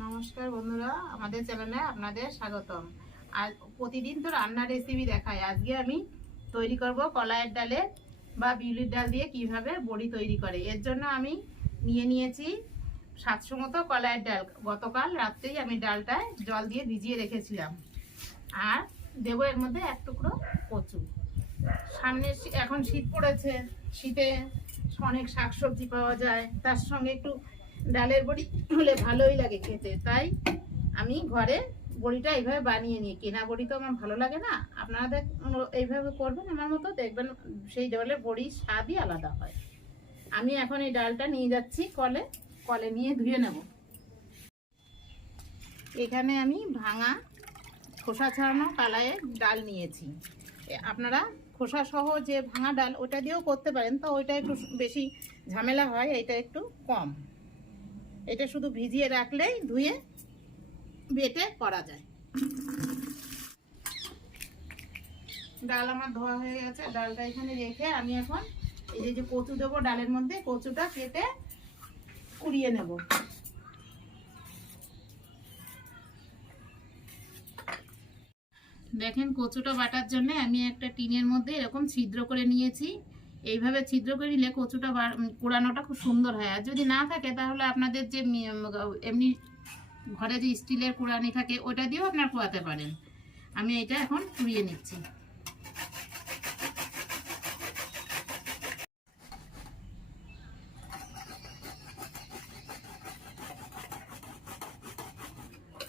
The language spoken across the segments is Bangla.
নমস্কার বন্ধুরা, আমাদের চ্যানেলে আপনাদের স্বাগতম। আর প্রতিদিন তো রান্নার রেসিপি দেখায় আজকে আমি তৈরি করব কলাইয়ের ডালে বা বিউলির ডাল দিয়ে কীভাবে বড়ি তৈরি করে। এর জন্য আমি নিয়ে নিয়েছি সাতশো মতো কলাইয়ের ডাল। গতকাল রাত্রেই আমি ডালটায় জল দিয়ে ভিজিয়ে রেখেছিলাম। আর দেবো এর মধ্যে এক টুকরো কচু। সামনে এখন শীত পড়েছে। শীতে অনেক শাকসবজি পাওয়া যায়। তার সঙ্গে একটু ডালের বড়ি হলে ভালোই লাগে খেতে। তাই আমি ঘরে বড়িটা এইভাবে বানিয়ে নিই। কেনা বড়ি তো আমার ভালো লাগে না। আপনাদের এইভাবে করবেন আমার মতো, দেখবেন সেই ডালের বড়ির স্বাদই আলাদা হয়। আমি এখন এই ডালটা নিয়ে যাচ্ছি কলে। কলে নিয়ে ধুয়ে নেব। এখানে আমি ভাঙা খোসা ছাড়ানো কালায়ের ডাল নিয়েছি। আপনারা খোসা সহ যে ভাঙা ডাল, ওটা দিয়েও করতে পারেন। তো ওইটা একটু বেশি ঝামেলা হয় এটা একটু কম। এটা শুধু ভিজিয়ে রাখলেই ধুয়ে বেটে করা যায়। ডাল আমার ধোয়া হয়ে গেছে, ডালটা এখানে রেখে আমি এখন এই যে কচু দেবো ডালের মধ্যে, কচুটা কেটে কুড়িয়ে নেব। দেখেন কচুটা বাটার জন্য আমি একটা টিনের মধ্যে এরকম ছিদ্র করে নিয়েছি। এইভাবে ছিদ্র করে নিলে কচুটা কোড়ানোটা খুব সুন্দর হয়। আর যদি না থাকে, তাহলে আপনাদের যে এমনি ঘরে যে স্টিলের কুড়ানি থাকে, ওটা দিয়েও আপনার কুড়াতে পারেন। আমি এটা এখন কুড়িয়ে নিচ্ছি।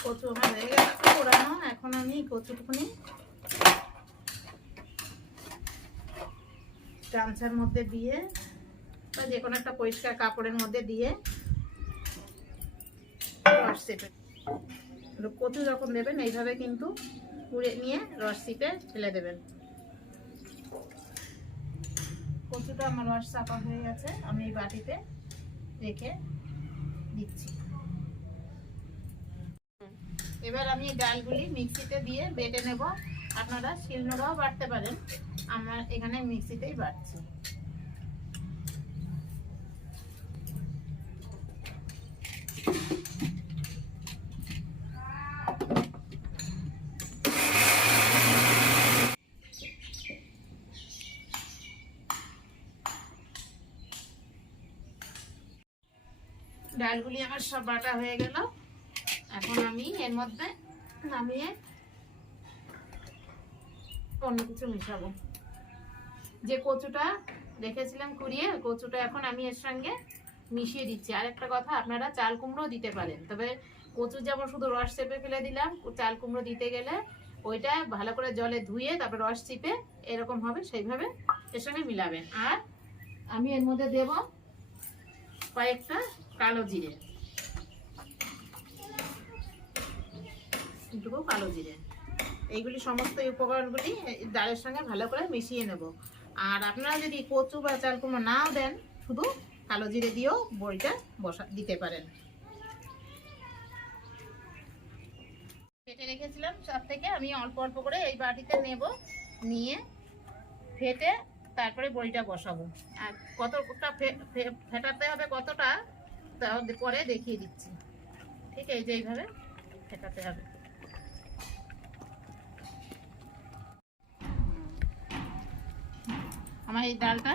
কচু আমার হয়ে গেছে, পোড়ানো। এখন আমি কচুটুকুনি গামছার মধ্যে দিয়ে বা যে কোনো একটা পরিষ্কার কাপড়ের মধ্যে দিয়ে রস চেপে কচু যখন দেবেন, এইভাবে কিন্তু কুড়ে নিয়ে রস চিপে ফেলে দেবেন। কচুটা আমার রস চাপা হয়ে গেছে, আমি এই বাটিতে রেখে দিচ্ছি। এবার আমি ডালগুলি মিক্সিতে দিয়ে বেটে নেব। আপনারা শিলনোড়াও বাড়তে পারেন। আমার এখানে মিক্সিতেই বাটছি ডালগুলি আমার সব বাটা হয়ে গেল। এখন আমি এর মধ্যে নামিয়ে অন্য কিছু মিশাবো। যে কচুটা রেখেছিলাম কুড়িয়ে, কচুটা এখন আমি এর সঙ্গে মিশিয়ে দিচ্ছি। আর একটা কথা, আপনারা চাল কুমড়ো দিতে পারেন, তবে কচু যেমন শুধু রস চেপে ফেলে দিলাম, চাল কুমড়ো দিতে গেলে ওইটা ভালো করে জলে ধুয়ে তারপর রস চিপে এরকম হবে, সেইভাবে এর সঙ্গে মিলাবেন আর আমি এর মধ্যে দেব কয়েকটা কালো জিরে। একটুকু কালো জিরে। এইগুলি সমস্ত এই উপকরণগুলি ডালের সঙ্গে ভালো করে মিশিয়ে নেব। আর আপনারা যদি কচু বা চাল নাও দেন, শুধু কালো জিরে দিয়েও বড়িটা বসা দিতে পারেন। ফেটে রেখেছিলাম সব থেকে, আমি অল্প অল্প করে এই বাটিতে নেব, নিয়ে ফেটে তারপরে বড়িটা বসাবো। আর কতটা ফেটাতে হবে কতটা পরে দেখিয়ে দিচ্ছি। ঠিক এই যে এইভাবে ফেটাতে হবে। আমার এই ডালটা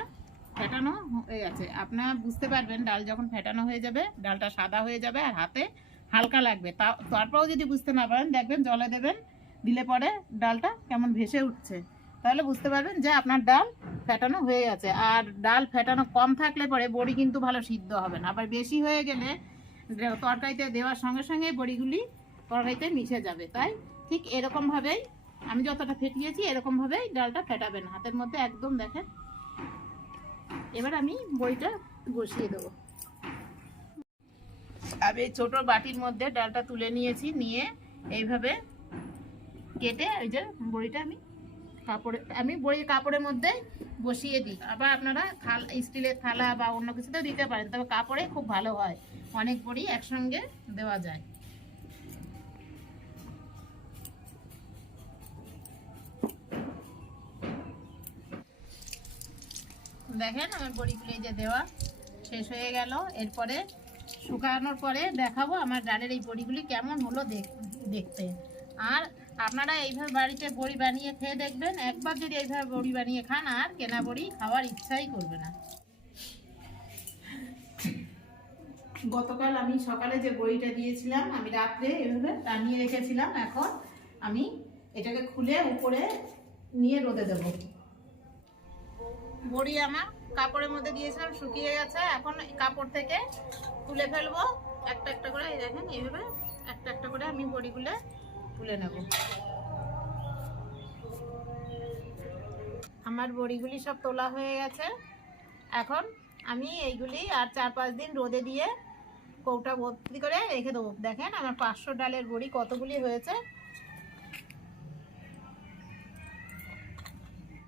ফেটানো হয়ে গেছে। আপনারা বুঝতে পারবেন, ডাল যখন ফেটানো হয়ে যাবে, ডালটা সাদা হয়ে যাবে আর হাতে হালকা লাগবে। তা তারপরেও যদি বুঝতে না পারেন, দেখবেন জলে দেবেন, দিলে পরে ডালটা কেমন ভেসে উঠছে। তাহলে বুঝতে পারবেন যে আপনার ডাল ফেটানো হয়ে গেছে। আর ডাল ফেটানো কম থাকলে পরে বড়ি কিন্তু ভালো সিদ্ধ হবে না। আবার বেশি হয়ে গেলে তরকারিতে দেওয়ার সঙ্গে সঙ্গে বড়িগুলি তরকারিতে মিশে যাবে। তাই ঠিক এরকমভাবেই আমি যতটা ফেটিয়েছি, এরকমভাবেই ডালটা ফেটাবেন। হাতের মধ্যে একদম দেখেন এবার আমি বড়িটা বসিয়ে দেবো। আমি এই ছোট বাটির মধ্যে ডালটা তুলে নিয়েছি, নিয়ে এইভাবে কেটে ওই যে বড়িটা আমি কাপড়ে আমি বড়ি কাপড়ের মধ্যে বসিয়ে দিই। আবার আপনারা থাল স্টিলের থালা বা অন্য কিছুতেও দিতে পারেন, তবে কাপড়ে খুব ভালো হয়। অনেক বড়ি একসঙ্গে দেওয়া যায়। দেখেন আমার বড়িগুলো এই যে দেওয়া শেষ হয়ে গেল। এরপরে শুকানোর পরে দেখাবো আমার ডালের এই বড়িগুলি কেমন হলো দেখ- দেখতে। আর আপনারা এইভাবে বাড়িতে বড়ি বানিয়ে খেয়ে দেখবেন, একবার যদি এইভাবে বড়ি বানিয়ে খান, আর কেনা বড়ি খাওয়ার ইচ্ছাই করবে না। গতকাল আমি সকালে যে বড়িটা দিয়েছিলাম, আমি রাত্রে এভাবে টানিয়ে রেখেছিলাম, এখন আমি এটাকে খুলে উপরে নিয়ে রোদে দেব। বড়ি আমার, কাপড়ের মধ্যে দিয়েছিলাম, শুকিয়ে গেছে। এখন কাপড় থেকে তুলে ফেলব। একটা একটা করে, এই দেখেন, এইভাবে একটা একটা করে আমি বড়িগুলো তুলে নেব। আমার বড়িগুলি সব তোলা হয়ে গেছে। এখন আমি এইগুলি আর চার পাঁচ দিন রোদে দিয়ে কৌটা ভর্তি করে রেখে দেবো। দেখেন, আমার পাঁচশো ডালের বড়ি কতগুলি হয়েছে।